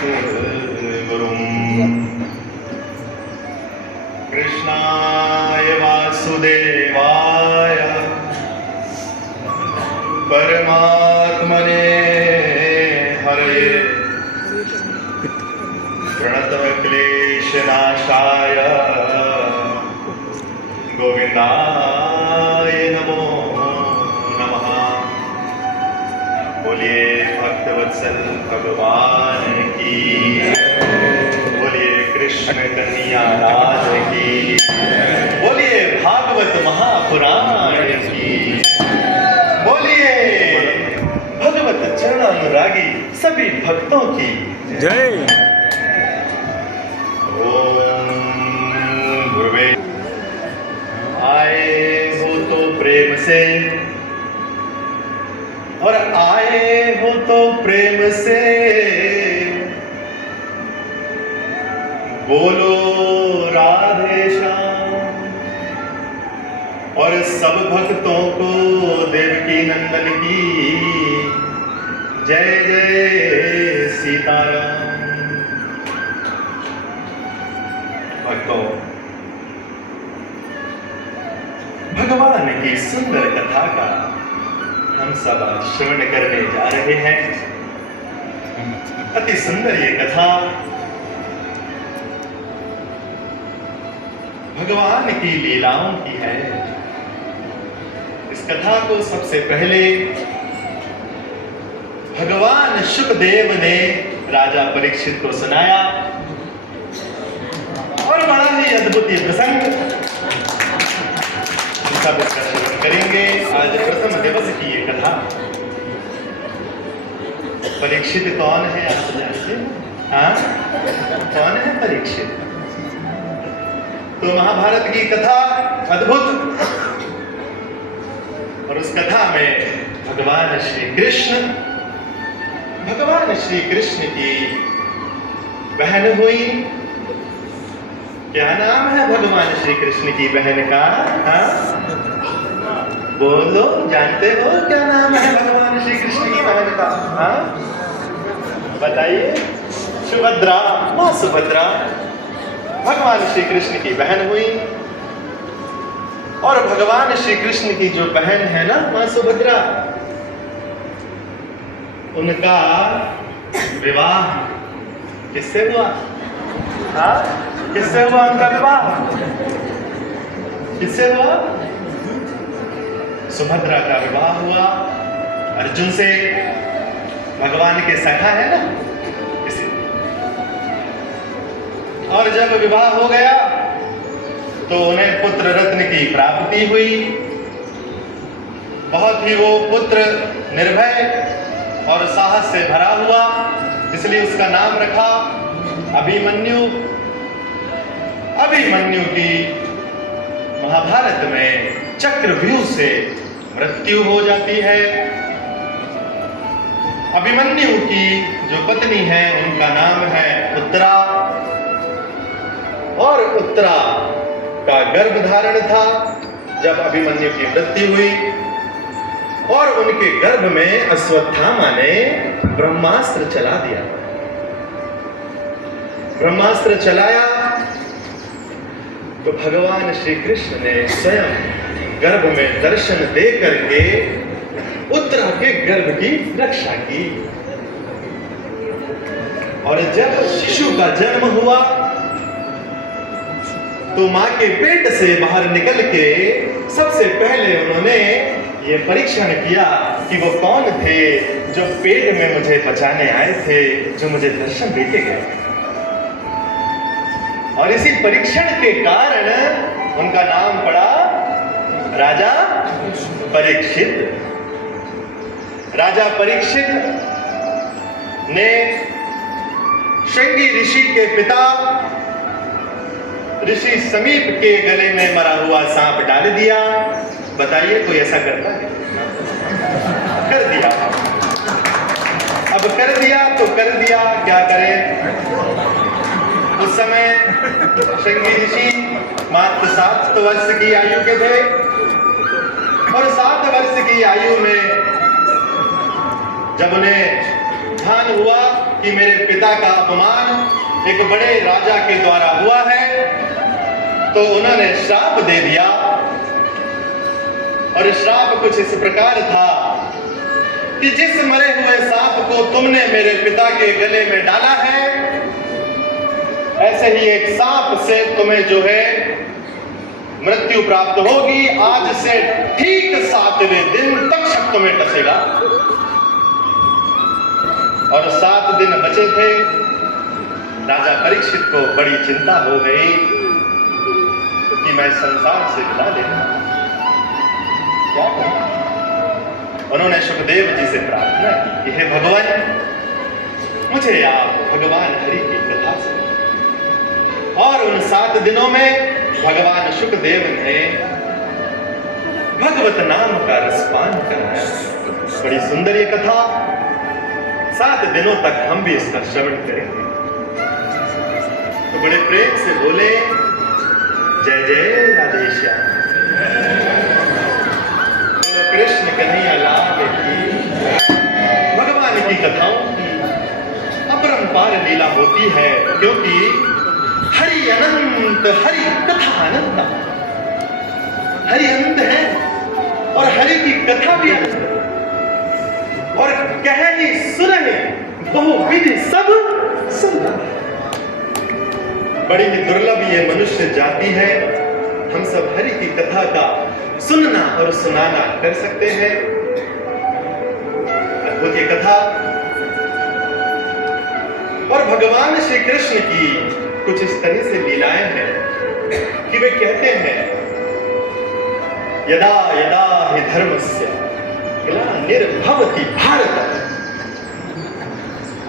गुरुम् कृष्णाय वासुदेवाय परमात्मने हरये प्रणतक्लेशनाशाय गोविंदाय नमो नमः। बोलिए भक्तवत्सल भगवान की, बोलिए कृष्ण कन्हैया लाल की, बोलिए भागवत महापुराण की, बोलिए भगवत चरणानुरागी सभी भक्तों की जय। ओम गुरुवे आए हो तो प्रेम से और आए हो तो प्रेम से बोलो राधे श्याम। और सब भक्तों को देवकी नंदन की जय जय सीताराम। भक्तों, भगवान की सुंदर कथा का हम सब आज श्रवण करने जा रहे हैं। अति सुंदर ये कथा भगवान की लीलाओं की है। इस कथा को सबसे पहले भगवान शुकदेव ने राजा परीक्षित को सुनाया और बड़ा ही अद्भुत ये प्रसंग सब इसका श्रवण करेंगे। आज प्रथम दिवस की ये कथा। परीक्षित कौन है आप जानते हैं? हाँ, कौन है परीक्षित? तो महाभारत की कथा अद्भुत, और उस कथा में भगवान श्री कृष्ण की बहन हुई। क्या नाम है भगवान श्री कृष्ण की बहन का? हाँ? बोलो, जानते हो क्या नाम है भगवान श्री कृष्ण की बहन का? हाँ? बताइए। सुभद्रा, माँ सुभद्रा भगवान श्री कृष्ण की बहन हुई। और भगवान श्री कृष्ण की जो बहन है ना, माँ सुभद्रा, उनका विवाह किससे हुआ? हाँ, किससे हुआ उनका विवाह? किससे हुआ? सुभद्रा का विवाह हुआ अर्जुन से। भगवान के सखा है ना, इसी। और जब विवाह हो गया तो उन्हें पुत्र रत्न की प्राप्ति हुई। बहुत ही वो पुत्र निर्भय और साहस से भरा हुआ, इसलिए उसका नाम रखा अभिमन्यु। अभिमन्यु की महाभारत में चक्रव्यूह से मृत्यु हो जाती है। अभिमन्यु की जो पत्नी है उनका नाम है उत्तरा, और उत्तरा का गर्भ धारण था जब अभिमन्यु की मृत्यु हुई। और उनके गर्भ में अश्वत्थामा ने ब्रह्मास्त्र चला दिया। ब्रह्मास्त्र चलाया तो भगवान श्री कृष्ण ने स्वयं गर्भ में दर्शन दे करके उत्तरा के गर्भ की रक्षा की। और जब शिशु का जन्म हुआ तो मां के पेट से बाहर निकल के सबसे पहले उन्होंने ये परीक्षण किया कि वो कौन थे जो पेट में मुझे बचाने आए थे, जो मुझे दर्शन देके गए। और इसी परीक्षण के कारण उनका नाम पड़ा राजा परीक्षित। राजा परीक्षित ने श्रृंगी ऋषि के पिता ऋषि समीप के गले में मरा हुआ सांप डाल दिया। बताइए, कोई ऐसा करता है? कर दिया। अब कर दिया तो कर दिया, क्या करें? उस समय श्रृंगी ऋषि मात्र 7 वर्ष की आयु के थे, और 7 वर्ष की आयु में जब उन्हें ध्यान हुआ कि मेरे पिता का अपमान एक बड़े राजा के द्वारा हुआ है, तो उन्होंने श्राप दे दिया। और श्राप कुछ इस प्रकार था कि जिस मरे हुए सांप को तुमने मेरे पिता के गले में डाला है, ऐसे ही एक सांप से तुम्हें जो है मृत्यु प्राप्त होगी। आज से ठीक 7वें दिन तक्षक तुम्हें डसेगा। और 7 दिन बचे थे। राजा परीक्षित को बड़ी चिंता हो गई कि मैं संसार से विदा लेना क्या करूं। उन्होंने सुखदेव जी से प्रार्थना की कि हे भगवान, मुझे आप भगवान हरि की कथा सुनाइए। और उन 7 दिनों में भगवान सुखदेव ने भगवत नाम का रसपान कराया। बड़ी सुंदर ये कथा, 7 दिनों तक हम भी इसका श्रवण करेंगे। तो बड़े प्रेम से बोले, जय जय राधे श्याम, कृष्ण कन्हैया लाल की। भगवान की कथाओं की अपरंपार लीला होती है, क्योंकि हरि अनंत, हरि कथा अनंत। हरि अनंत है और हरि की कथा भी अनंत है। और कह ही सुने बहुविधि सब सुंदर। बड़ी ही दुर्लभ ये मनुष्य जाति है। हम सब हरि की कथा का सुनना और सुनाना कर सकते हैं। अद्भुत ये कथा। और भगवान श्री कृष्ण की कुछ इस तरह से लीलाएं हैं कि वे कहते हैं, यदा यदा हि धर्मस्य ग्लानिर्भवति भारत,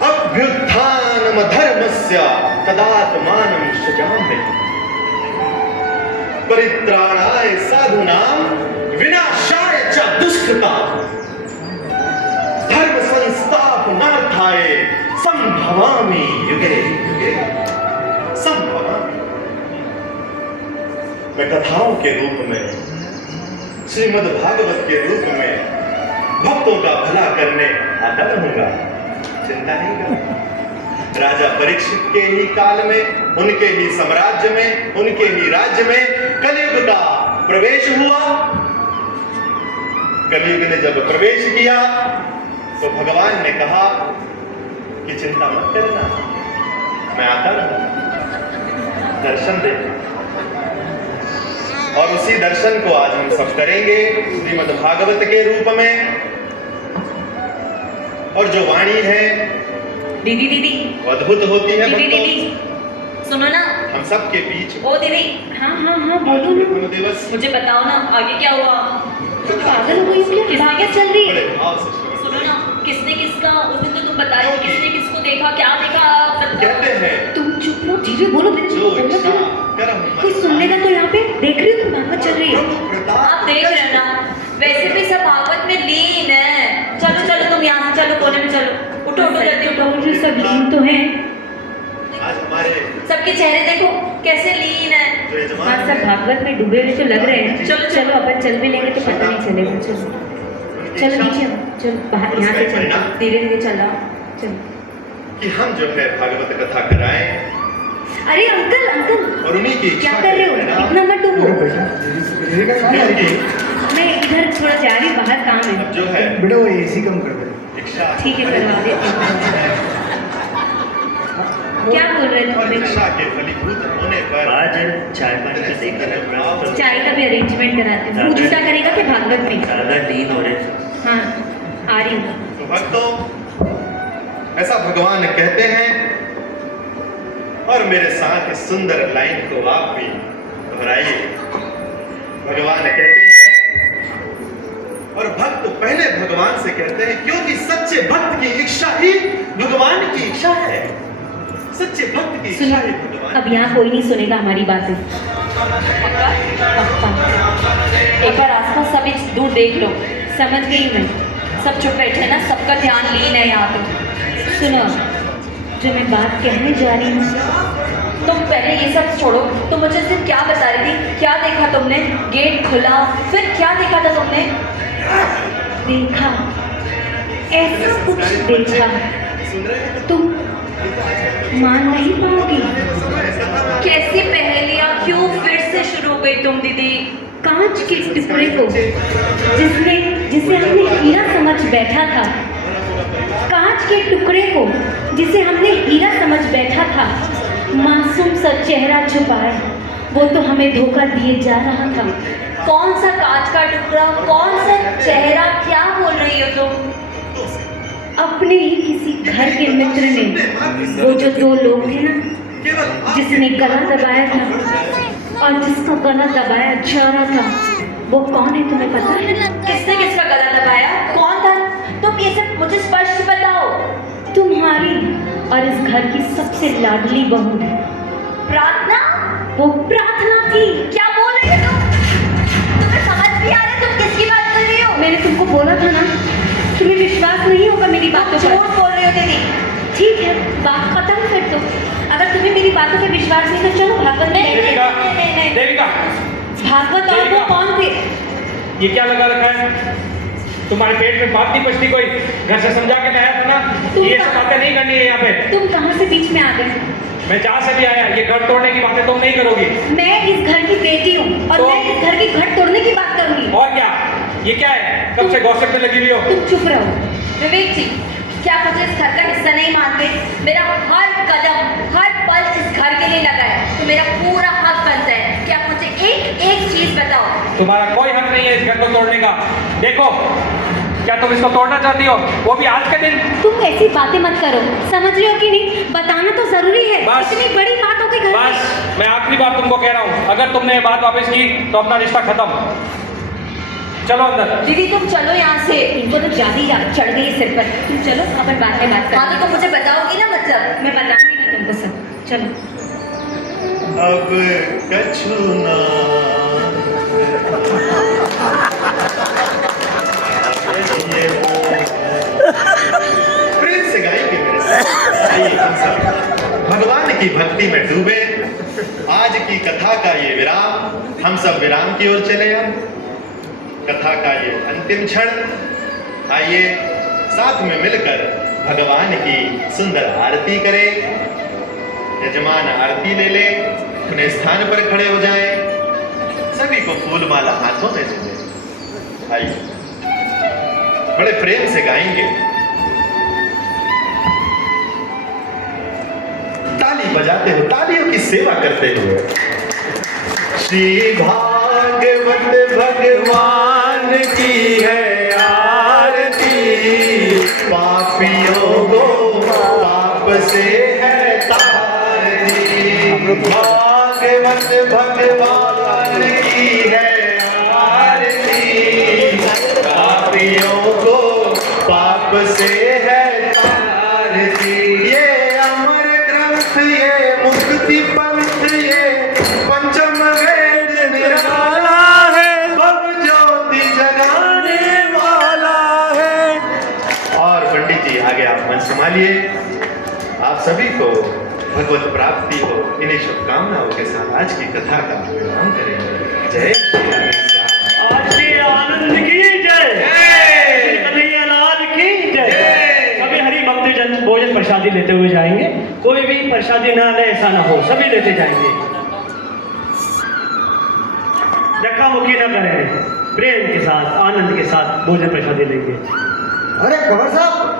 अभ्युत्थानमधर्मस्य तदात्मानं सृजाम्यहम्, परित्राणाय साधूनां विनाशाय च दुष्कृताम्, धर्म संस्थापनार्थाय संभवामि युगे युगे। संभवामि। मैं कथाओं के रूप में, श्रीमद् भागवत के रूप में भक्तों का भला करने आता रहूंगा, चिंता नहीं करूंगा। राजा परीक्षित के ही काल में, उनके ही साम्राज्य में, उनके ही राज्य में कलयुग का प्रवेश हुआ। कलयुग ने जब प्रवेश किया तो भगवान ने कहा कि चिंता मत करना, मैं आता रहूंगा, दर्शन देना। और उसी दर्शन को आज हम सब करेंगे श्रीमद् भागवत के रूप में। और जो वाणी है दीदी दीदी अद्भुत होती है। दीदी दीदी सुनो ना, हम सब के बीच। ओ दीदी, हाँ हाँ हाँ बोलो ना, दिवस मुझे बताओ ना आगे क्या हुआ। पागल हो गई हो क्या? भाग्य चल रही है। सुनो ना, किसने किसका, उस दिन तो तुम बताए किसने किसको देखा, क्या देखा कहते हैं। तुम चुप रहो, धीरे बोलो, मेरे जो बोलो इच्छा तो। कर्म कोई सुनने का तो यहाँ पे देख रही हो तुम, भागवत चल रही है। आप देख रहे हो ना, वैसे भी सब भागवत में लीन है। चलो चलो तुम यहाँ से चलो, कोने में चलो, उठो उठो जल्दी उठो। मुझे सब लीन तो है। आज हमारे सबके चेहरे देखो कैसे लीन है। हाँ, सब भागवत में डूबे हुए तो लग रहे हैं। चलो, चलो अपन चल भी लेंगे तो पता नहीं चलेगा। चलो चलो नीचे आओ, चलो बाहर, यहाँ से चलो, धीरे धीरे चलो, चलो। कि हम जो है भागवत कथा कराएं। अरे अंकल अंकल, और उन्हीं की क्या कर रहे हो? इतना मत डूबो। क्योंकि मैं इधर थोड़ा जा रही हूँ, बाहर काम है। जो है बेटा वो एसी कम कर दे। इच्छा ठीक है, करवा देती क्या बोल रहे थे और तुम? इच्छा के फलीभूत होने पर आज चाय पानी का देखकर चाय का भी अरेंजमेंट कराते हैं। वो जूता करेगा कि भागवत में? ज़्यादा लीन हो रहे हैं। हाँ आ रही हूँ। तो भक्तों, ऐसा भगवान कहते हैं। और मेरे साथ इस सुंदर लाइन को आप भी दोहराइए। भगवान कहते हैं, और भक्त पहले भगवान से कहते हैं, क्योंकि सच्चे भक्त की इच्छा ही भगवान की इच्छा है। सच्चे भक्त की इच्छा ही भगवान। अब यहाँ कोई नहीं सुनेगा हमारी बातें। पक्का। एक बार आसपास सभी दूर देख लो। समझ गई मैं। सब चुप बैठे ना, सबका ध्यान लीन है यहाँ पे। सुनो, जो मैं बात कहने जा रही हूँ, तुम पहले ये सब छोड़ो, तुम मुझे सिर्फ क्या बता रही थी? क्या देखा तुमने? गेट खुला, फिर क्या देखा था तुमने? देखा, ऐसा कुछ देखा। सुन रहे हैं? तुम मान नहीं पाओगी। कैसी पहेलियां क्यों फिर से शुरू हो गई तुम दीदी? कांच के टुकड़े को जिसे हमने हीरा समझ बैठा था, कांच के टुकड़े को जिसे हमने हीरा समझ बैठा था, मासूम सा चेहरा छुपाए वो तो हमें धोखा दिए जा रहा था। कौन सा कांच का टुकड़ा, कौन सा चेहरा, क्या बोल रही हो तुम? अपने ही किसी घर के मित्र ने, वो जो दो लोग थे ना, जिसने गला दबाया था और जिसका गला दबाया जा रहा था, वो कौन है तुम्हें पता है? किसने किसका गला दबाया? कौन था? तुम ये सब मुझे स्पष्ट बताओ। तुम्हारी और इस घर की सबसे लाडली बहू प्रार्थना? वो प्रार्थना थी। क्या बोल रही हो तुम? तुम्हें समझ नहीं आ रहा तुम किसकी बात कर रही हो? मैंने तुमको बोला था ना, तुम्हें विश्वास नहीं होगा मेरी बातों झूठ पर। बोल रही हो दीदी। ठीक है, बात खत्म फिर तो। अगर तुम्हें मेरी बातों पे विश्वास नहीं तो चलो भागवत में। नहीं, देविका, नहीं, नहीं। देविका, भागवत और वो देविका। कौन थे? ये क्या लगा रखा है? तुम्हारे पेट में बात नहीं पचती कोई? घर से समझा के लाया था ना, तुम ये सब कहाँ- बातें नहीं करनी है यहाँ पे। तुम कहाँ से बीच में आ गए? मैं जहाँ से भी आया, ये घर तोड़ने की बातें तुम नहीं करोगी। मैं इस घर की बेटी हूँ और तो- मैं इस घर की घर तोड़ने की बात करूंगी। और क्या? ये क्या है? कब से गॉसिप में लगी हुई हो? तुम चुप रहो। विवेक जी, क्या मुझे इस घर का हिस्सा नहीं मानते? मेरा हर कदम, हर पल इस घर के लिए लगा है, तो मेरा पूरा हक बनता है कि आप मुझे एक एक चीज बताओ। तुम्हारा कोई हक नहीं है इस घर को तोड़ने का। देखो, क्या तुम इसको तोड़ना चाहती हो? वो भी आज के दिन? तुम ऐसी बातें मत करो, समझ रहे हो कि नहीं? बताना तो जरूरी है। बस। इतनी बड़ी बात हो गई घर में। बस, मैं आखिरी बार तुमको कह रहा हूँ, अगर तुमने ये बात वापस की तो अपना रिश्ता खत्म। चलो अंदर। दीदी तुम चलो यहाँ से। इनको तो ज्यादा ही रात चढ़ गई है सिर पर। तुम चलो, अपन बाद में बात हाँ करें। तो तुम मुझे बताओगी ना, मतलब मैं बताऊंगी ना तुमको सब। चलो। अब कछु ना ये प्रेम से गाएंगे मेरे साथ। आइए हम सब भगवान की भक्ति में डूबे। आज की कथा का ये विराम, हम सब विराम की ओर चले। हम कथा का ये अंतिम क्षण, आइए साथ में मिलकर भगवान की सुंदर आरती करें। यजमान आरती ले ले, अपने स्थान पर खड़े हो जाएं, सभी को फूल माला हाथों में दे दें। आइए बड़े प्रेम से गाएंगे, ताली बजाते हो, तालियों की सेवा करते हुए। श्री भागवत भगवान की है आरती, पापियों को पाप से है तारती। भागवत भगवान की है आरती, पापियों को पाप से है तारती। ये अमर ग्रंथ, ये मुक्ति पंथ, ये पंचम वेद निराला है, भव ज्योति जगाने वाला है। और पंडित जी आगे आप मन संभालिए। आप सभी को भगवत प्राप्ति हो, इन्हीं शुभकामनाओं के साथ आज की कथा का विराम करेंगे। जय श्री राम। आज के आनंद की जय, श्री कन्हैया लाल की जय। सभी हरि भक्त जन भोजन प्रसादी लेते हुए जाएंगे। कोई भी प्रसादी ना ले ऐसा ना हो, सभी लेते जाएंगे। धक्का मुक्की न करें, प्रेम के साथ आनंद के साथ भोजन प्रसादी लेंगे। अरे कंवर साहब,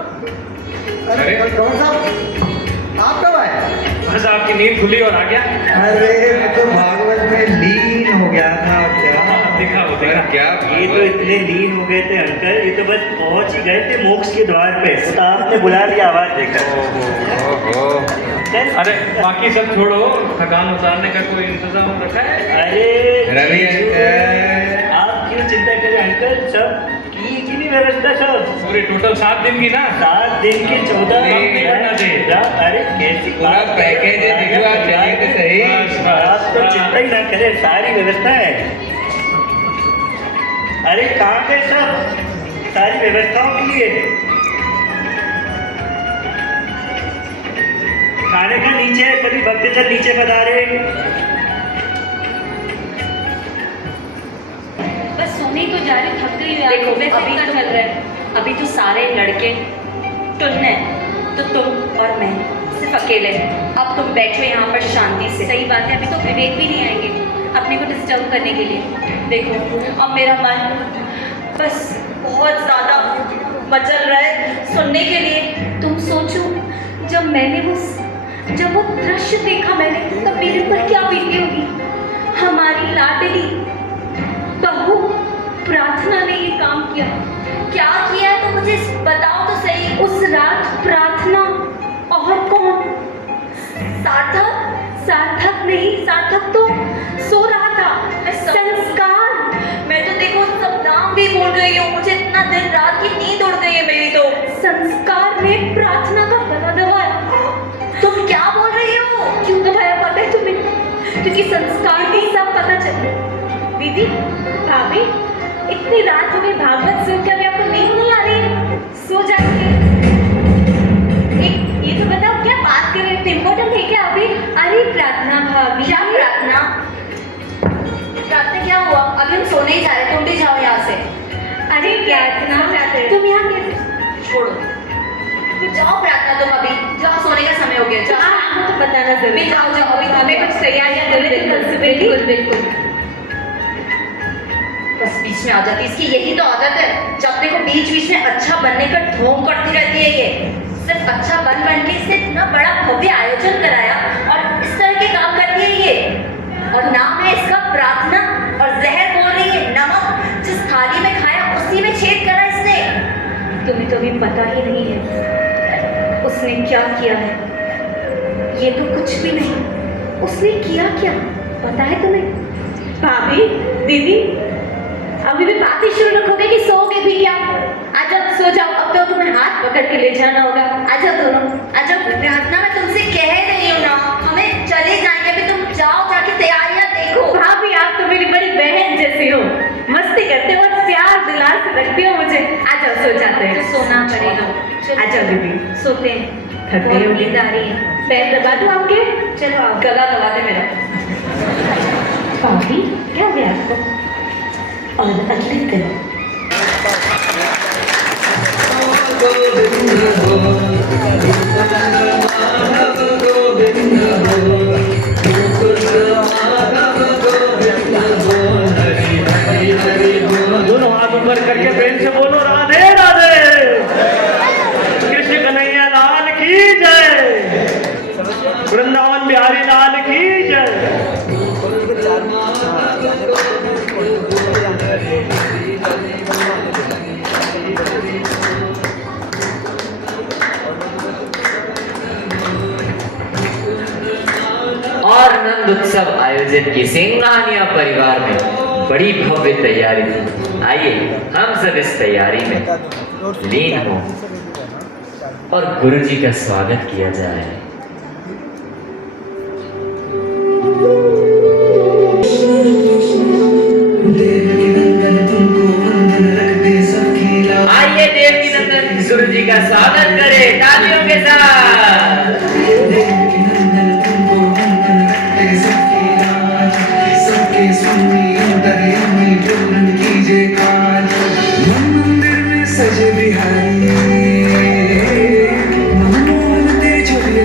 अरे कंवर साहब, आप कब आए? बस आपकी नींद खुली और आ गया। अरे मैं तो भागवत में लीन हो गया था। क्या देखा वो देखा क्या? ये तो इतने लीन हो गए थे अंकल, ये तो बस पहुंच ही गए थे मोक्ष के द्वार पे, तो आपने बुला लिया आवाज देकर। अरे बाकी सब छोड़ो, थकान उतारने का कोई इंतजाम रखा है? अरे रवि अंकल, आप क्यों चिंता करें अंकल, सब की नहीं व्यवस्था सब। पूरे टोटल 7 दिन की ना? 7 दिन की 14 नहीं करना चाहिए। अरे कैसी पूरा पैकेज है, भिजवा चलिए तो सही। बस, आप तो चिंता ही ना करें, सारी व्यवस्था है। अरे कहाँ गए सब, सारी व्यवस्थाओं के लिए। खाने का नीचे, कभी भक्तजन नीचे पधारे। बस सोने को जा रही, थक गई। देखो वैसे अभी इतना तो चल रहा है। अभी तो सारे लड़के टुन्ने, तो तुम और मैं सिर्फ अकेले। अब तुम बैठो यहाँ पर शांति से। सही बात है, अभी तो विवेक भी नहीं आएंगे अपने को डिस्टर्ब करने के लिए। देखो अब मेरा मन बस बहुत ज़्यादा मचल रहा है सुनने के लिए। तुम सोचो, जब वो दृश्य देखा मैंने, तब मेरे ऊपर क्या बीती होगी। हमारी लाडली बहू प्रार्थना ने ये काम किया। क्या किया है तो मुझे बताओ तो सही। उस रात प्रार्थना और कौन? सार्थक नहीं, सार्थक तो सो रहा था। संस्कार, मैं तो देखो सब नाम भी भूल गई हूँ। मुझे इतना दिन रात की नींद उड़ गई है मेरी तो। संस्कार ने प्रार्थना का गला दबाया। तुम क्या बोल रही हो? क्यों दबाया पता है तुम्हें? क्योंकि संस्कार को सब पता चला। दीदी, भाभी, इतनी रात हो गई, भागवत सुन के अभी आपको नींद नहीं आ रही है? सो जाइए। ये तो बताओ क्या बात कर रहे थे, इम्पोर्टेंट है क्या अभी? अरे प्रार्थना भाभी। क्या प्रार्थना? प्रार्थना क्या हुआ? अभी हम सोने ही जा रहे, तुम भी जाओ यहाँ से। अरे प्रार्थना, तुम यहाँ कैसे? छोड़ो, जाओ प्रार्थना, तुम अभी जाओ, सोने का समय हो गया। जाओ, आपको तो बताना जरूरी है। जाओ जाओ, अभी हमें कुछ तैयारियां कर रहे थे कल सुबह की। बिल्कुल बिल्कुल। बस बीच में आ जाती, इसकी यही तो आदत है। जब देखो बीच बीच में अच्छा बनने का ढोंग करती रहती है। ये सिर्फ अच्छा बन के इससे इतना बड़ा भव्य आयोजन कराया और इस तरह के काम करती है ये। और नाम है इसका प्रार्थना, और जहर बोल रही है। नमक जिस थाली में खाया उसी में छेद करा इसने। तुम्हें तो अभी पता ही नहीं है उसने क्या किया है। ये तो कुछ भी नहीं, उसने किया क्या पता है तुम्हें? भाभी, दीदी, अभी भी बात ही शुरू रखोगे कि सोओगे भी क्या? आजाओ, सो जाओ। अब तो तुम्हें हाथ पकड़ के ले जाना होगा। आजाओ दोनों, आजाओ। प्रार्थना, मैं तुमसे कह रही हूँ ना, हमें चले जाएंगे। अभी तुम जाओ, जाके तैयारियां देखो। भाभी, आप तो मेरी बड़ी बहन जैसी हो, मस्ती करते हो और प्यार दुलार से रखती हो मुझे। आजाओ, सो जाते हैं। सोना पड़ेगा। आजाओ दीदी, सोते हैं। थक गई हो, नींद आ रही है। पैर दबा दूं आपके? चलो आप। गला दबा दे मेरा। भाभी, क्या हो गया आपको? और तकलीफ करो। दोनों हाथ ऊपर करके प्रेम से बोलो राधे राधे। कृष्ण कन्हैया लाल की जय। वृंदावन बिहारी लाल की जय। और नंद उत्सव आयोजित की सिंघानिया परिवार में बड़ी भव्य तैयारी थी। आइए हम सब इस तैयारी में लीन हो और गुरु जी का स्वागत किया जाए। आइए देवकी नंदन गुरु जी का स्वागत करें तालियों के साथ। मंदिर में सजे बिहारी मनमोहन तेरे छोटे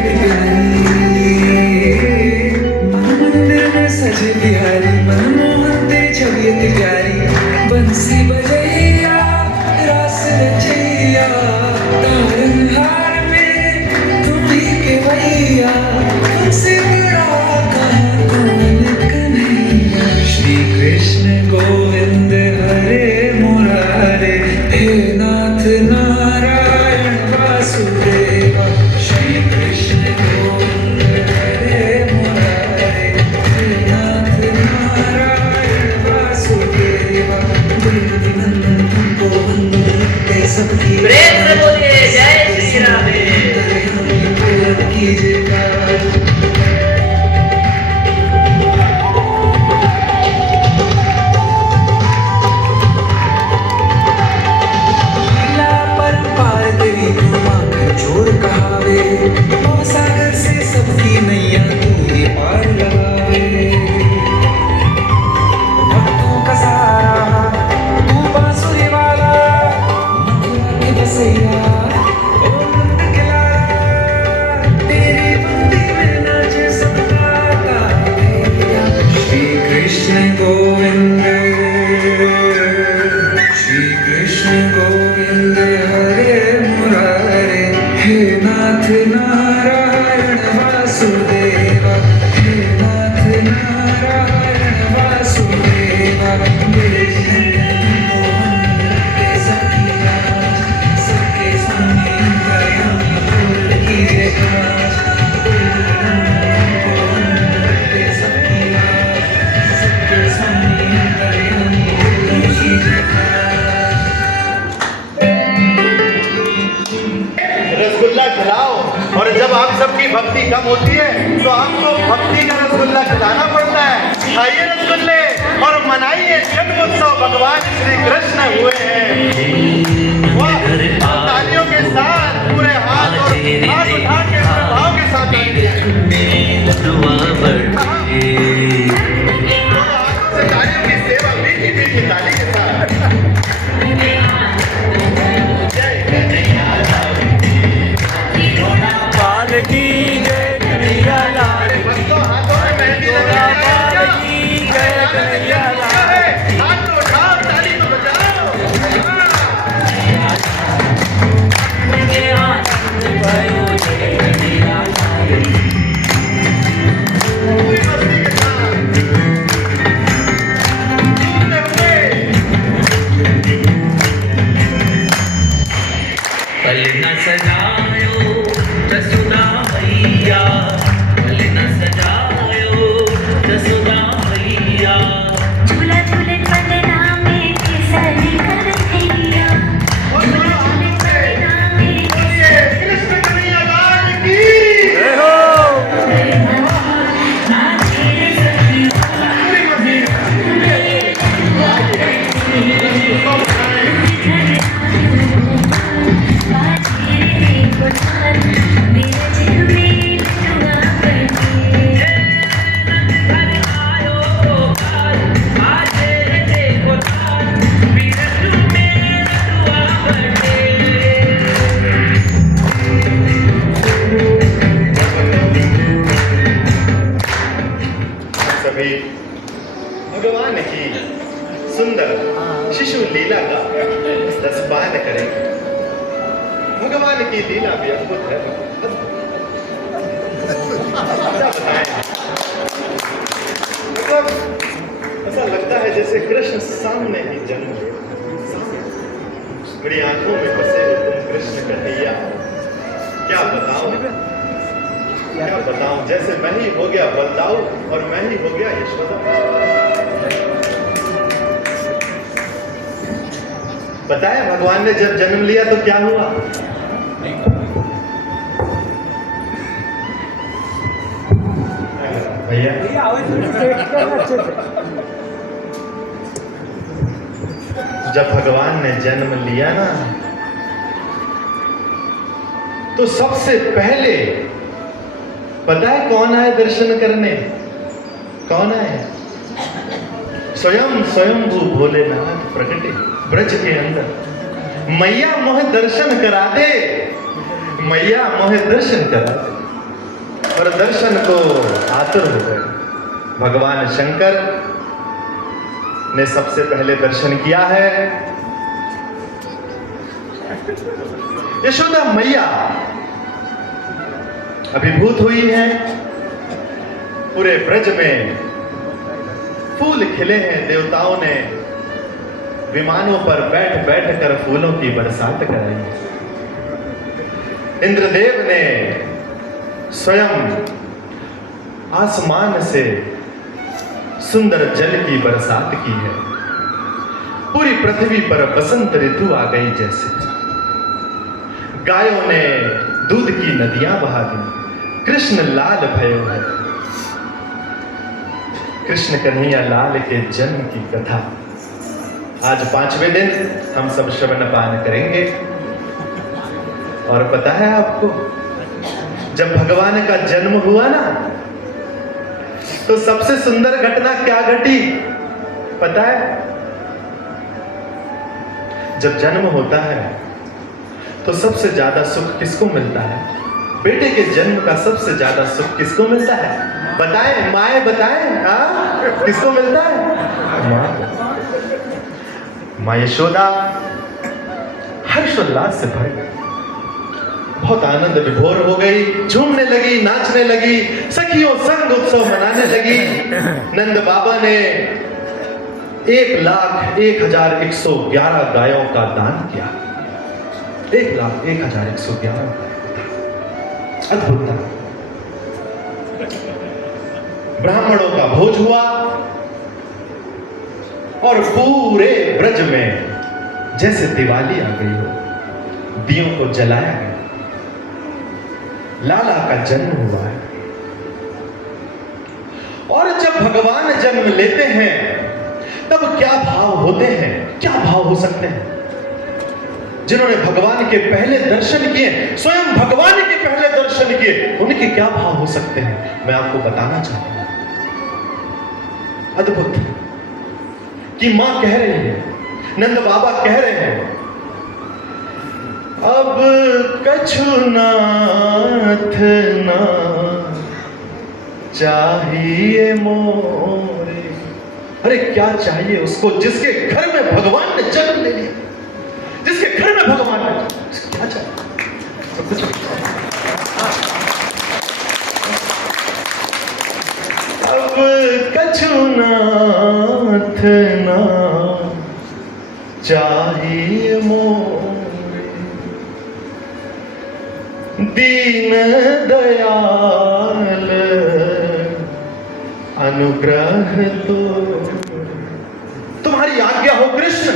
आप सबकी भक्ति कम होती है तो आपको भक्ति का रसगुल्ला खिलाना पड़ता है। खाइए रसगुल्ले और मनाइए जन्मोत्सव, भगवान श्री कृष्ण हुए हैं। वाह! तालियों के साथ पूरे हाथ और हाथ उठा के भाव के साथ तालियों की सेवा, मीठी मीठी ताली के साथ। जय कन्हैया लाल की जय कन्हैया लाल की। बच्चों हाथों में मेहंदी लगा की जय कन्हैया लाल की। हाथ तो उठाओ, ताली तो बजाओ। पूरी मस्ती के साथ झूमते हुए पल न सजायो जसुदा मैया, पल न सजायो जसुदा मैया। झूला झूले पलना में केसरी कन्हैया, झूला झूले पलना में बोलिए कृष्ण कन्हैया लाल की। नाचे रे सखिया, पूरी मस्ती के साथ। बाजे रे गुलाल, मेरे दिल में लुआ बनी। सभी भगवान की सुंदर शिशु लीला का रसपान करेंगे। भगवान की लीला भी अद्भुत है। क्या बताएं? मतलब ऐसा लगता है जैसे कृष्ण सामने ही जन्म लिया। मेरी आंखों में बसे हो तुम कृष्ण कन्हैया। क्या बताऊं, क्या बताऊं, जैसे मैं ही हो गया बलदाऊ और मैं ही हो गया यशोदा। बताया भगवान ने जब जन्म लिया तो क्या हुआ? भैया जब भगवान ने जन्म लिया ना तो सबसे पहले पता है कौन आए दर्शन करने? कौन आए? स्वयं भू भोलेनाथ प्रकटे ब्रज के अंदर। मैया मोह दर्शन करा दे, मैया मोह दर्शन करा दे। और दर्शन को आतुर हो गए। भगवान शंकर ने सबसे पहले दर्शन किया है। यशोदा मैया अभिभूत हुई है। पूरे ब्रज में फूल खिले हैं। देवताओं ने विमानों पर बैठ बैठ कर फूलों की बरसात कराई। इंद्रदेव ने स्वयं आसमान से सुंदर जल की बरसात की है। पूरी पृथ्वी पर बसंत ऋतु आ गई जैसे। गायों ने दूध की नदियां बहा दी। कृष्ण लाल भयो है। कृष्ण कन्हैया लाल के जन्म की कथा आज 5वें दिन हम सब श्रवण पान करेंगे। और पता है आपको, जब भगवान का जन्म हुआ ना तो सबसे सुंदर घटना क्या घटी पता है? जब जन्म होता है तो सबसे ज्यादा सुख किसको मिलता है? बेटे के जन्म का सबसे ज्यादा सुख किसको मिलता है? बताएं, माए बताएं। किसको मिलता है? माँ यशोदा हर्षोल्लास से भर गई। बहुत आनंद विभोर हो गई। झूमने लगी, नाचने लगी, सखियों संग उत्सव मनाने लगी। नंद बाबा ने 1,01,111 गायों का दान किया। 1,01,111 अद्भुत था। ब्राह्मणों का भोज हुआ और पूरे ब्रज में जैसे दिवाली आ गई हो, दियों को जलाया गया। लाला का जन्म हुआ है। और जब भगवान जन्म लेते हैं तब क्या भाव होते हैं, क्या भाव हो सकते हैं? जिन्होंने भगवान के पहले दर्शन किए, स्वयं भगवान के पहले दर्शन किए, उनके क्या भाव हो सकते हैं, मैं आपको बताना चाहता हूं। अद्भुत कि मां कह रही है, नंद बाबा कह रहे हैं, अब कछु नाथ ना चाहिए मोरे। अरे क्या चाहिए उसको जिसके घर में भगवान ने जन्म ले लिया, जिसके घर में भगवान ने क्या चाहिए? सब कुछ। अब कछु नाथ ना चाहिए मोरे, दीन दयाल अनुग्रह तो तुम्हारी आज्ञा हो कृष्ण,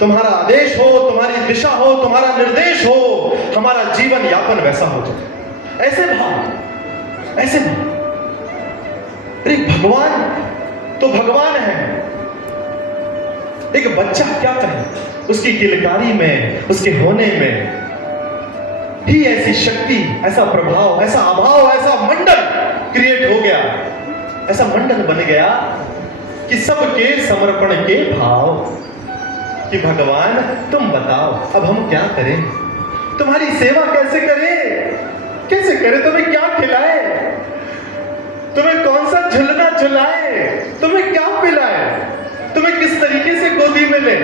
तुम्हारा आदेश हो, तुम्हारी दिशा हो, तुम्हारा निर्देश हो, हमारा जीवन यापन वैसा हो जाए। ऐसे भाव, ऐसे भाव। अरे भगवान तो भगवान है, एक बच्चा क्या करे, उसकी किलकारी में, उसके होने में ही ऐसी शक्ति, ऐसा प्रभाव, ऐसा अभाव, ऐसा मंडल क्रिएट हो गया, ऐसा मंडल बन गया कि सबके समर्पण के भाव, कि भगवान तुम बताओ अब हम क्या करें, तुम्हारी सेवा कैसे करें, कैसे करें, तुम्हें क्या खिलाए, तुम्हें कौन सा झुलना झुलाए, तुम्हें क्या पिलाए, तुम्हें किस तरीके से गोदी में ले।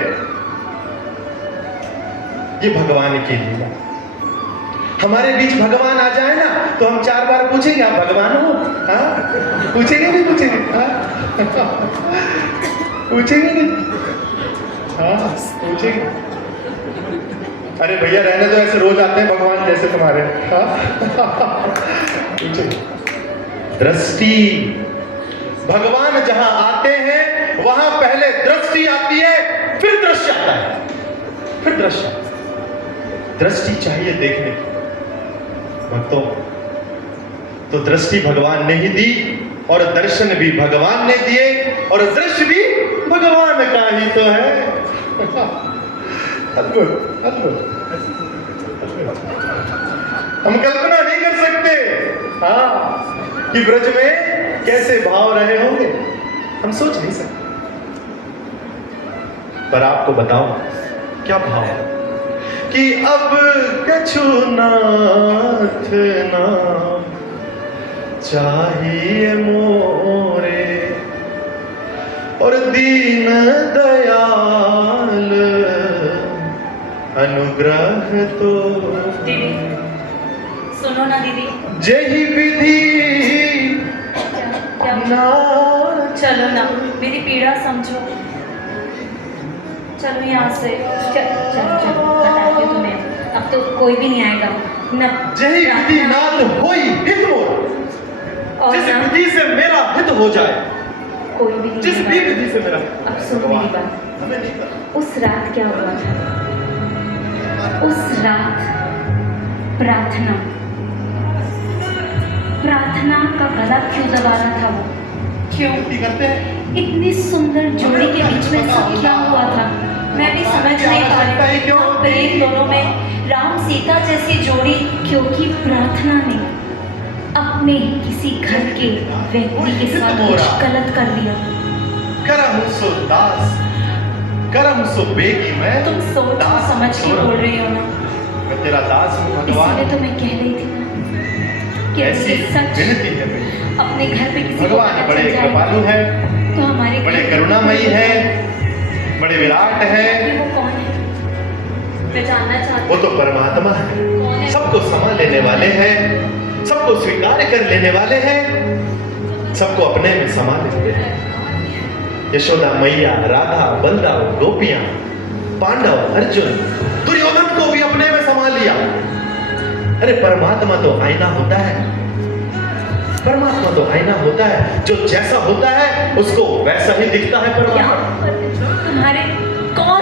ये भगवान की लीला। हमारे बीच भगवान आ जाए ना तो हम 4 बार पूछेंगे आप भगवान हो? हाँ पूछेंगे नहीं पूछेंगे? हाँ पूछेंगे नहीं? हाँ पूछेंगे। अरे भैया रहने दो, ऐसे रोज आते हैं भगवान जैसे तुम्हारे। हाँ पूछेंगे। दृष्टि, भगवान जहां आते हैं वहां पहले दृष्टि आती है, फिर दृश्य आता है, फिर दृश्य। दृष्टि चाहिए देखने की भक्तों, तो दृष्टि भगवान ने ही दी, और दर्शन भी भगवान ने दिए, और दृश्य भी भगवान का ही तो है। अद्भुत, अद्भुत। हम कल्पना नहीं कर सकते हाँ कि ब्रज में कैसे भाव रहे होंगे, हम सोच नहीं सकते। पर आपको बताओ क्या भाव है कि अब कछु नाथ ना चाहिए मोरे, और दीन दयाल अनुग्रह तो। दीदी सुनो ना दीदी, जही विधि क्या ना। चलो ना, मेरी पीड़ा समझो, चलो यहाँ से। चलो चलो बताती हूँ तुम्हें, अब तो कोई भी नहीं आएगा न। जही विधि नाथ होई हित मोर, और जिस ना विधि से मेरा हित हो जाए, कोई भी जिस भी नहीं आएगा। विधि से मेरा। अब सुन मेरी बात, हमें नहीं पता। उस रात क्या हुआ था? उस रात प्रार्थना, प्रार्थना का गला क्यों दबा रहा था वो? क्यों? गलती करते हैं। इतनी सुंदर जोड़ी के बीच में सब क्या हुआ था? मैं भी समझ नहीं पा रही हूँ क्यों प्रेम दोनों में, राम सीता जैसी जोड़ी। क्योंकि प्रार्थना ने अपने किसी घर के व्यक्ति के साथ कुछ गलत कर दिया। करम सो दास, करम सो बेगी। मैं तुम सोच दास समझ के बोल रही हो ना, मैं तेरा दास हूँ भगवान। इसलिए तो मैं कह रही थी ना कि ऐसी अगर ये सच विनती है मेरी। अपने घर पे किसी को भगवान पता बड़े चल जाए कृपालु है, तो हमारे बड़े घर- करुणामयी है, बड़े विराट है। ये वो कौन है? मैं जानना चाहती वो हूँ तो परमात्मा कौन है, है? सबको समा लेने वाले हैं, सबको स्वीकार कर लेने वाले हैं, सबको अपने में समा लेते हैं। यशोदा मैया, राधा, बलराम, गोपियां, पांडव, अर्जुन, दुर्योधन को भी अपने में समा लिया। अरे परमात्मा तो आईना होता है, परमात्मा तो आईना होता है, जो जैसा होता है उसको वैसा ही दिखता है क्या? परमात्मा। तुम्हारे कौन?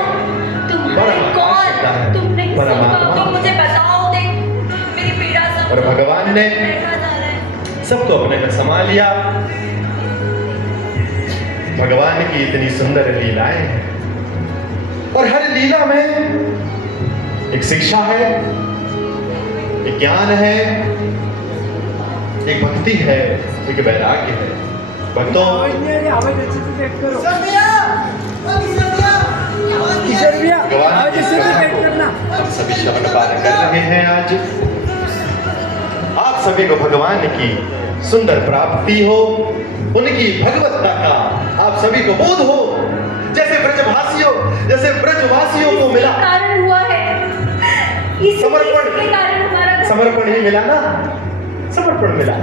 तुम्हारे परमात्मा शब्द है। कौन? तुमने किसी परमात्मा। को मुझे बताओ, देख मेरी और भगवान ने सबको अपने में समा लिया। भगवान की इतनी सुंदर लीलाएं हैं और हर लीला में एक शिक्षा है, एक ज्ञान है, एक भक्ति है, एक वैराग्य है। भक्तों, हम सभी श्रवण पाठ कर रहे हैं। आज आप सभी को भगवान की सुंदर प्राप्ति हो, उनकी भगवत्ता का आप सभी को बोध हो, जैसे ब्रजवासियों को मिला। कारण हुआ है इस समर्पण के कारण हमारा समर्पण ही मिला ना, समर्पण मिला।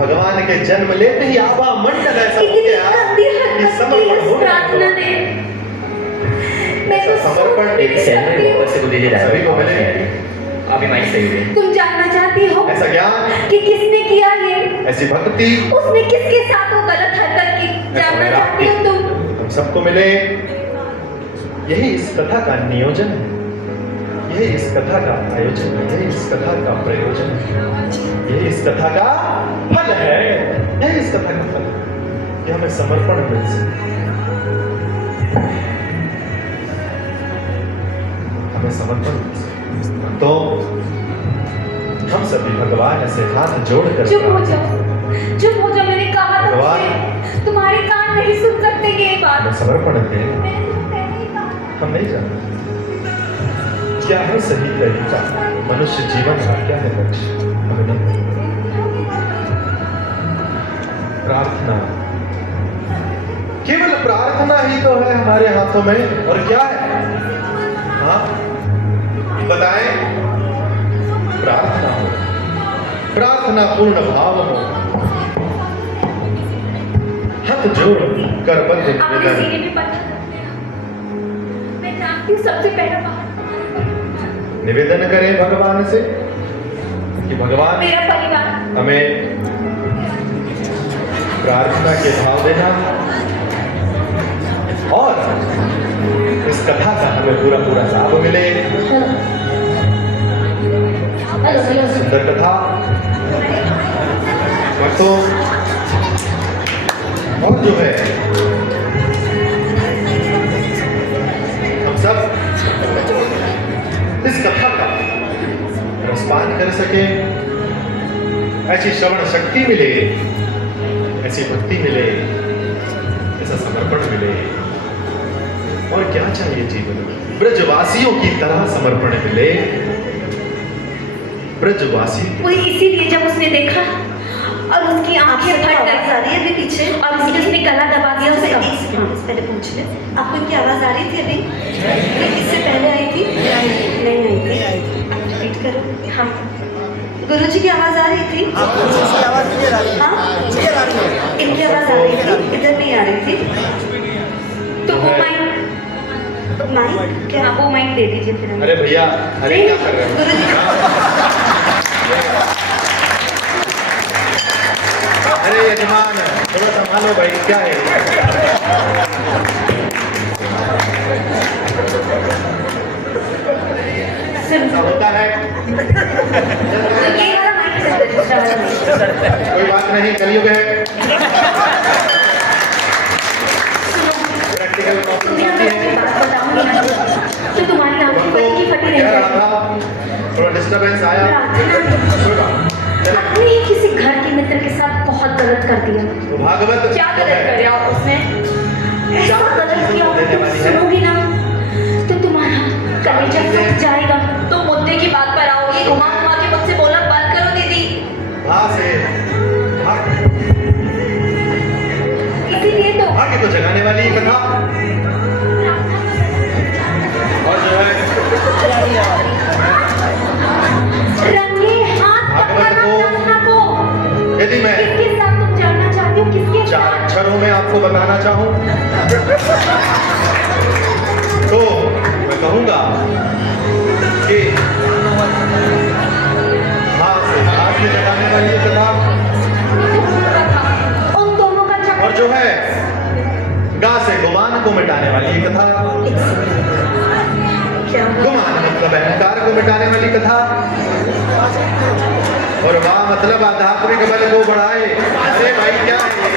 भगवान के जन्म लेते ही आभा मंडल ऐसा हो गया कि समर्पण हो प्रार्थना गया। ने मैं तो समर्पण एक सैलरी वापस से दीजिए सभी को मिले। अभी माइक सही है। तुम जानना चाहती हो ऐसा ज्ञान, कि किसने किया ये, ऐसी भक्ति, उसने किसके साथ वो गलत हरकत की, जानना चाहती हो तुम? हम सबको मिले। यही इस कथा का नियोजन है, यही इस कथा का आयोजन है, यही इस कथा का प्रयोजन है, यही इस कथा का फल है, यही इस कथा का फल है कि हमें समर्पण मिल सके, हमें समर्पण मिल सके। तो हम सभी भगवान से हाथ जोड़कर चुप हो जाओ, चुप हो जाओ। मैंने कहा था भगवान, तुम्हारे कान नहीं सुन सकते ये बात। हमें समर्पण दें। मैंने तुम्हें पहले ही कहा। हम नहीं जानते क्या है सही तरीका, मनुष्य जीवन का क्या है लक्ष्य, हमें नहीं पता। प्रार्थना, केवल प्रार्थना ही तो है हमारे हाथों में, और क्या है? हाँ बताएं। प्रार्थना हो, प्रार्थना पूर्ण भाव हो, हाथ जोड़ कर बंद अपने निवेदन। सीने में पत्थर रखते हैं। मैं जानती हूँ सबसे पहला बात निवेदन करें भगवान से कि भगवान मेरा परिवार, हमें प्रार्थना के भाव देना और इस कथा का हमें पूरा पूरा लाभ मिले। सुंदर कथा तो और जो है हम सब इस कथा का रसपान कर सके, ऐसी श्रवण शक्ति मिले, ऐसी भक्ति मिले, ऐसा समर्पण मिले। और क्या चाहिए जीवन में? ब्रजवासियों की तरह समर्पण मिले। ब्रजवासी वो इसीलिए जब उसने देखा और उसकी आंखें फट गई, आ रही है अभी पीछे, और इसलिए उसने गला दबा दिया एक उसका। सेकंड पहले पूछ ले, आपको इनकी आवाज आ रही थी अभी? इससे पहले आई थी? नहीं आई थी। रिपीट करो। हाँ, गुरुजी की आवाज आ रही थी? हाँ, इनकी आवाज आ रही थी, इधर नहीं आ रही थी। तो वो माइक क्या, वो माइक दे दीजिए फिर हमें। अरे भैया, अरे क्या कर रहे हो? गुरुजी अरे यजमान, थोड़ा संभालो भाई, क्या है? ऐसा होता है। तो ये वाला माइक से दूसरा वाला माइक। कोई बात नहीं, कलयुग है। प्रैक्टिकल तुम्हें अगर एक बात बताऊंगी ना, तो तुम्हारी आंखें फटी की फटी रह क्या रहा जाएगी। था? थोड़ा डिस्टर्बेंस आया। कोई बात नहीं। अपने ही किसी घर के मित्र के साथ बहुत गलत कर दिया। तो भागवत क्या गलत करे आप उसने? ऐसा गलत किया, तुम सुनोगी ना तो तुम्हारा कलेजा फट जाएगा। तो मुद्दे की बात पर आओ, ये घुमा घुमा के मुझसे बोलना बंद करो दीदी। इसीलिए तो भाग्य को जगाने वाली ये कथा। और जो है रंगे हाथ भागवत पकड़ना को- चाहना को यदि मैं किसके साथ तुम जानना चाहती हो, किसके चार साथ? अक्षरों में आपको बताना चाहूं तो मैं कहूंगा कि हाथ से हाथ में लगाने वाली ये कथा, उन दोनों का चक्कर। और जो है गा से गुमान को मिटाने वाली ये कथा, क्या हुआ? गुमान मतलब अहंकार को मिटाने वाली कथा, और वाह मतलब आध्यात्मिक बल को बढ़ाए। अरे भाई क्या है ये?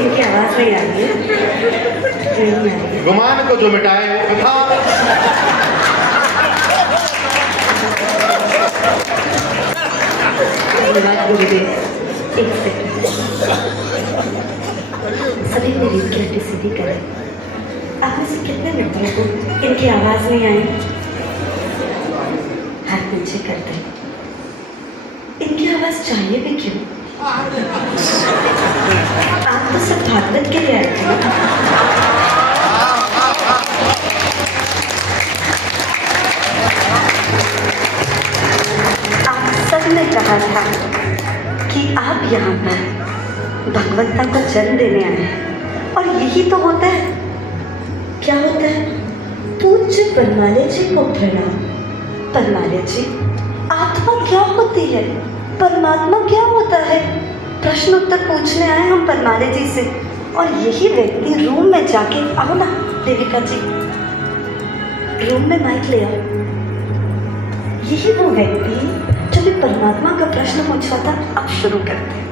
इनकी आवाज नहीं आ रही है। नहीं आ रही है। गुमान को जो मिटाए वो कथा। धन्यवाद गुरुदेव। एक सेकंड, सभी मेरी इनकी सीधी करें। आप में से कितने मित्रों को इनकी आवाज नहीं आई? हाथ नीचे करते। इनकी आवाज चाहिए भी क्यों? आप तो सब भागवत के लिए आए थे। आप सब ने कहा था कि आप यहाँ पर भगवत्ता को जन्म देने आए हैं, और यही तो होता है। क्या होता है? पूज्य परमाले जी को प्रणाम। परमाले जी, आत्मा क्या होती है? परमात्मा क्या होता है? प्रश्न उत्तर पूछने आए हम परमाले जी से, और यही व्यक्ति रूम में जाके, आओ ना देविका जी, रूम में माइक ले आओ। यही वो व्यक्ति जो भी परमात्मा का प्रश्न पूछा था, अब शुरू करते हैं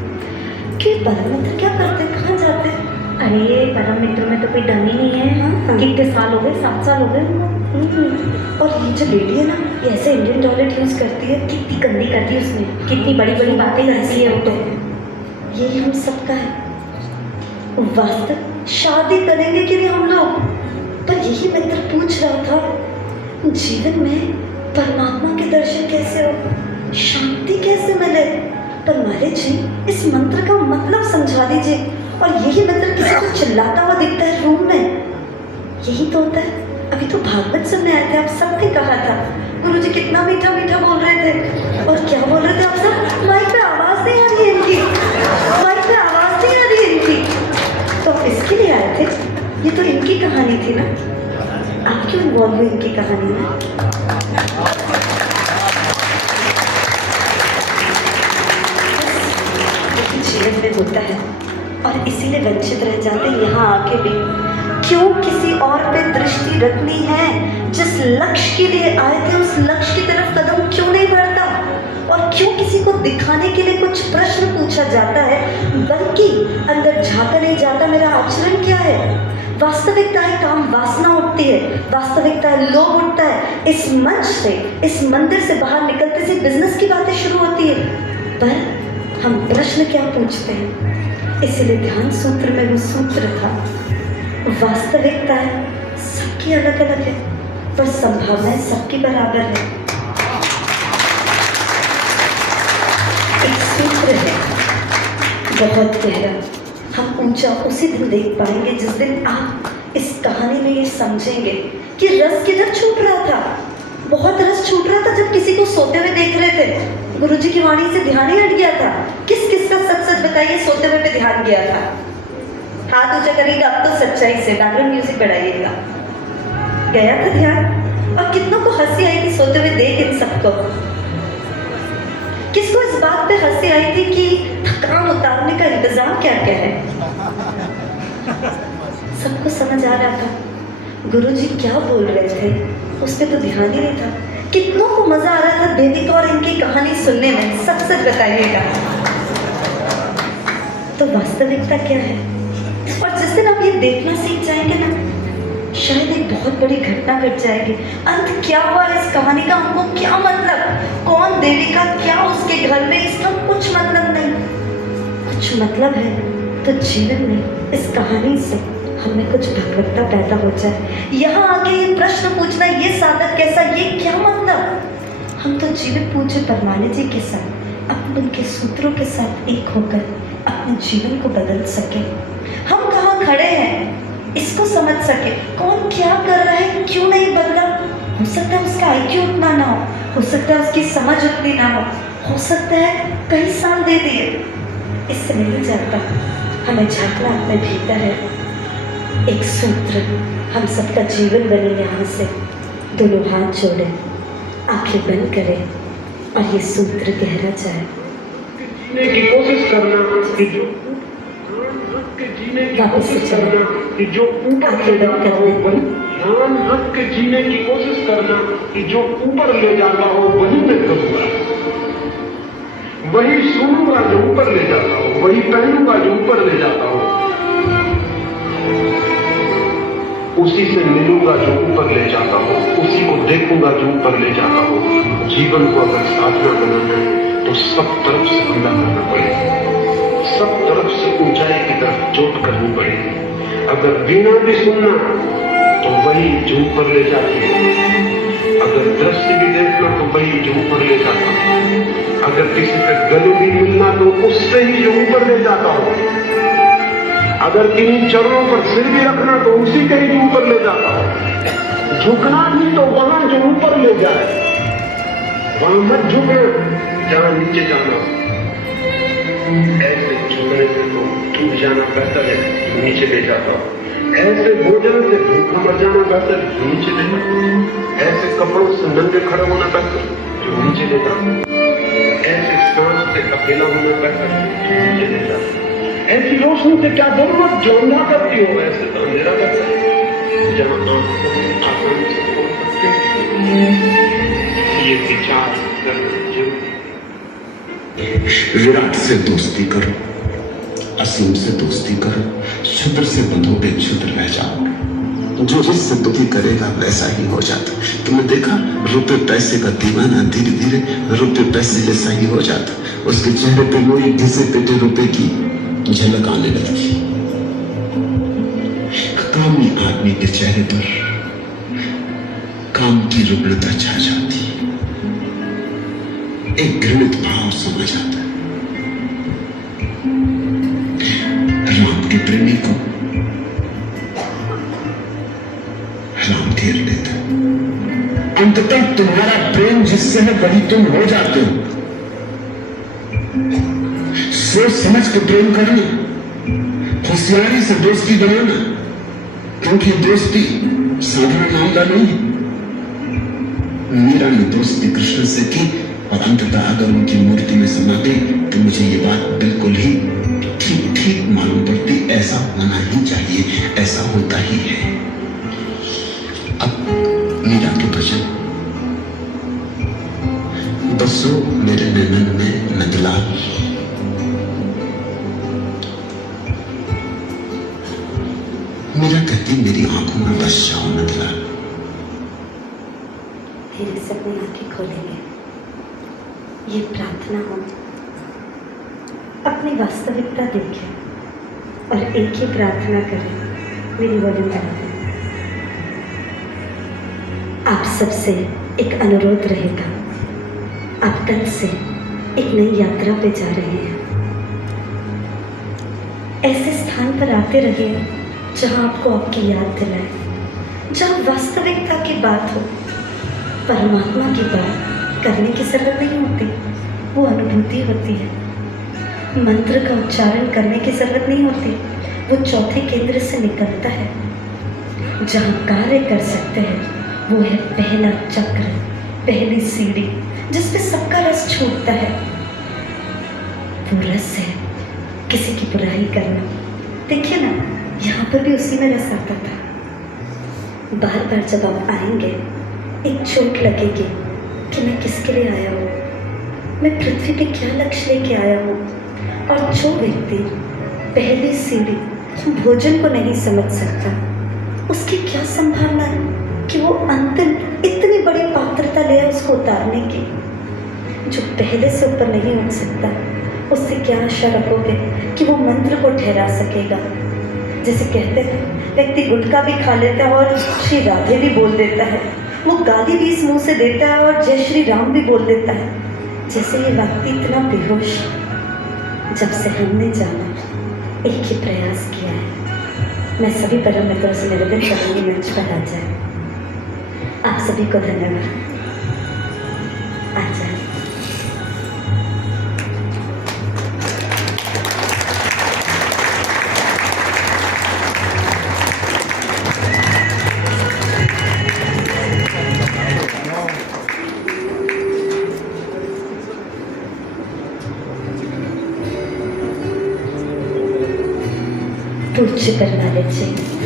कि परम मित्र क्या करते, कहाँ जाते हैं? अरे परम मित्र में तो कोई डमी नहीं है। हाँ। कितने साल हो गए? 7 साल हो गए उनको। और ये जो लेडी है ना, ये ऐसे इंडियन टॉयलेट यूज करती है। कितनी गंदी करती है उसने, कितनी बड़ी बड़ी बातें करती है वो तो। यही हम सबका है। वास्तव शादी करेंगे कि नहीं हम लोग? पर यही मित्र पूछ रहा था, जीवन में परमात्मा के दर्शन कैसे हो, शांति कैसे मिले? परमाले जी, इस मंत्र का मतलब समझा दीजिए। और यही मित्र किसी को चिल्लाता हुआ दिखता है रूम में। यही तो होता है। अभी तो भागवत सुनने आए थे, आप सबने कहा था गुरुजी कितना मीठा मीठा बोल रहे थे। और क्या बोल रहे थे आप सब? माइक पे आवाज नहीं आ रही है इनकी, माइक पे आवाज नहीं आ रही है इनकी। तो आप इसके लिए आए थे? ये तो इनकी कहानी थी ना, आप क्यों इन्वॉल्व हुए इनकी कहानी में? जीवन में होता है, और इसीलिए वंचित रह जाते हैं यहाँ आके भी। क्यों किसी और पे दृष्टि रखनी है? जिस लक्ष्य के लिए आए थे उस लक्ष्य की तरफ कदम क्यों नहीं बढ़ता? और क्यों किसी को दिखाने के लिए कुछ प्रश्न पूछा जाता है, बल्कि अंदर झांका नहीं जाता मेरा आचरण क्या है? वास्तविकता है काम वासना उठती है, वास्तविकता है लोभ उठता है। इस मंच से, इस मंदिर से बाहर निकलते से बिजनेस की बातें शुरू होती है, पर हम प्रश्न क्या पूछते हैं? इसीलिए ध्यान सूत्र में वो सूत्र था, वास्तविकता है सबकी अलग अलग है, पर संभावनाएं सबकी बराबर है। एक सूत्र है बहुत गहरा, हम ऊंचा उसी दिन देख पाएंगे जिस दिन आप इस कहानी में ये समझेंगे कि रस किधर छूट रहा था। बहुत रस छूट रहा था जब किसी को सोते हुए देख रहे थे। गुरुजी की वाणी से ध्यान ही हट गया था। किस किस का सच सच बताइए सोते हुए पे ध्यान गया था? हाथ ऊंचा करिएगा अब तो सच्चाई से, बैकग्राउंड म्यूजिक बढ़ाइएगा। गया था ध्यान? और कितनों को हंसी आई थी सोते हुए देख इन सबको? किसको इस बात पे हंसी आई थी कि थकान उतारने का इंतजाम क्या क्या है? सबको समझ आ रहा था गुरुजी क्या बोल रहे थे, उस पर तो ध्यान ही नहीं था। कितनों को मजा आ रहा था देविका और इनकी कहानी सुनने में? सब सच बताइएगा। तो वास्तविकता क्या है? और जिस दिन आप ये देखना सीख जाएंगे ना, शायद एक बहुत बड़ी घटना घट जाएगी। अंत क्या हुआ इस कहानी का, हमको क्या मतलब? कौन देविका, क्या उसके घर में, इसका कुछ मतलब नहीं। कुछ मतलब है तो जीवन में इस कहानी से हमें कुछ भगवत्ता पैदा हो जाए। यहाँ आके ये प्रश्न पूछना, ये साधक कैसा, ये क्या मतलब? हम तो जीवित पूज्य परमाले जी के साथ, अपने उनके सूत्रों के साथ एक होकर अपने जीवन को बदल सके। हम कहाँ खड़े हैं इसको समझ सके। कौन क्या कर रहा है, क्यों नहीं बदला? हो सकता है उसका IQ उतना ना हो सकता है उसकी समझ उतनी ना हो सकता है कई साल दे दिए। इससे नहीं जाता, हमें झांकना अपने भीतर है। एक सूत्र, हम सबका जीवन बने यहाँ से। दोनों हाथ जोड़ें, आंखें बंद करें और ये सूत्र गहरा जाए। की कोशिश करना कि रख के जीने की वापस से कोशिश चलो। करना कि जो ऊपर आंखें ले बंद जाता कर हो दे। वही ध्यान रख के जीने की कोशिश करना कि जो ऊपर ले जाता हो वही मैं करूंगा, वही सुनूंगा जो ऊपर ले जाता हो, वही पहनूंगा जो ऊपर ले जाता हो, उसी से मिलूंगा जो ऊपर ले जाता हो, उसी को देखूंगा जो ऊपर ले जाता हो। जीवन को अगर साधना बनाना है तो सब तरफ से हमला करना पड़ेगा, सब तरफ से ऊंचाई की तरफ चोट करनी पड़ेगी। अगर वीणा भी सुनना तो वही जो ऊपर ले जाती है, अगर दृश्य भी देखना तो वही जो ऊपर ले जाता हो, अगर किसी से गले भी मिलना तो उससे ही जो ऊपर ले जाता हो, अगर किन्हीं चरणों पर सिर भी रखना तो उसी के ही जो ऊपर ले जाता हो। झुकना भी तो वहां जो ऊपर ले जाए, वहां मत झुकना जहां नीचे जाना हो। ऐसे झुकने से तो टूट जाना बेहतर है जो नीचे ले जाता हो, ऐसे भोजन से भूखा मर जाना बेहतर है जो नीचे ले जाता हो, ऐसे कपड़ों से नंगे खड़ा होना बेहतर है जो नीचे ले जाता हो, ऐसे सांस से अकेला होना बेहतर है जो नीचे ले जाता हो। ऐसी रोशनी से क्या जरूरत जो अंधा करती हो, ऐसे तो अंधेरा करता है जहां आंख आसानी से खोल सकते हैं। ये विचार करना जरूरी। विराट से दोस्ती करो, असीम से दोस्ती करो, क्षुद्र से बंधोगे क्षुद्र रह जाओगे। जो जिससे दुखी करेगा वैसा ही हो जाता। तुमने देखा रुपए पैसे का दीवाना धीरे धीरे रुपए पैसे जैसा ही हो जाता। उसके चेहरे पे वही घिसे पिटे रुपए की झलक आने लगती। कामी आदमी के चेहरे पर काम की रुग्णता छा जाती है, एक घृणित भाव समा जाता है। राम के प्रेमी को राम घेर लेता है। अंततः तुम्हारा प्रेम जिससे है वही तुम हो जाते हो। सोच समझ के प्रेम करना, होशियारी से दोस्ती बनाना, क्योंकि दोस्ती साधारण मामला नहीं है। मीरा ने दोस्ती कृष्ण से की और अंततः अगर उनकी मूर्ति में समा गई तो मुझे ये बात बिल्कुल ही ठीक ठीक मालूम पड़ती। ऐसा होना ही चाहिए, ऐसा होता ही है। अब मीरा के भजन बसो मेरे नैनन में नंदलाल, मीरा कहती मेरी आंखों में बस जाओ नंदलाल। धीरे से अपनी आंखें खोलेंगे। ये प्रार्थना हो, अपनी वास्तविकता देखें और एक ही प्रार्थना करें। मेरी वॉल्यूम बढ़ा दें। आप सबसे एक अनुरोध रहेगा। आप कल से एक नई यात्रा पे जा रहे हैं। ऐसे स्थान पर आते रहिए जहाँ आपको आपकी याद दिलाए, जहाँ वास्तविकता की बात हो। परमात्मा की बात करने की जरूरत नहीं होती, वो अनुभूति होती है। मंत्र का उच्चारण करने की जरूरत नहीं होती, वो चौथे केंद्र से निकलता है। जहाँ कार्य कर सकते हैं वो है पहला चक्र, पहली सीढ़ी, जिसपे सबका रस छूटता है। वो रस है किसी की बुराई करना। देखिए ना, यहाँ पर भी उसी में रस आता था। बार बार जब आप आएंगे एक चोट लगेगी कि मैं किसके लिए आया हूँ, मैं पृथ्वी पे क्या लक्ष्य लेके आया हूँ। और जो व्यक्ति पहली सीढ़ी भोजन को नहीं समझ सकता, उसकी क्या संभावना है कि वो अंतिम इतनी बड़ी पात्रता ले आए उसको उतारने की। जो पहले से ऊपर नहीं उठ सकता, उससे क्या आशा रखोगे कि वो मंत्र को ठहरा सकेगा। जैसे कहते हैं, व्यक्ति गुटखा भी खा लेता है और श्री राधे भी बोल देता है, वो गाली भी इस मुंह से देता है और जय श्री राम भी बोल देता है। जैसे ये व्यक्ति इतना बेहोश, जब से हमने जाना एक ही प्रयास किया है। मैं सभी परम मित्रों से निवेदन करूँगी मंच पर आ जाए। आप सभी को धन्यवाद। आ जाए। शुक्रनाले छे।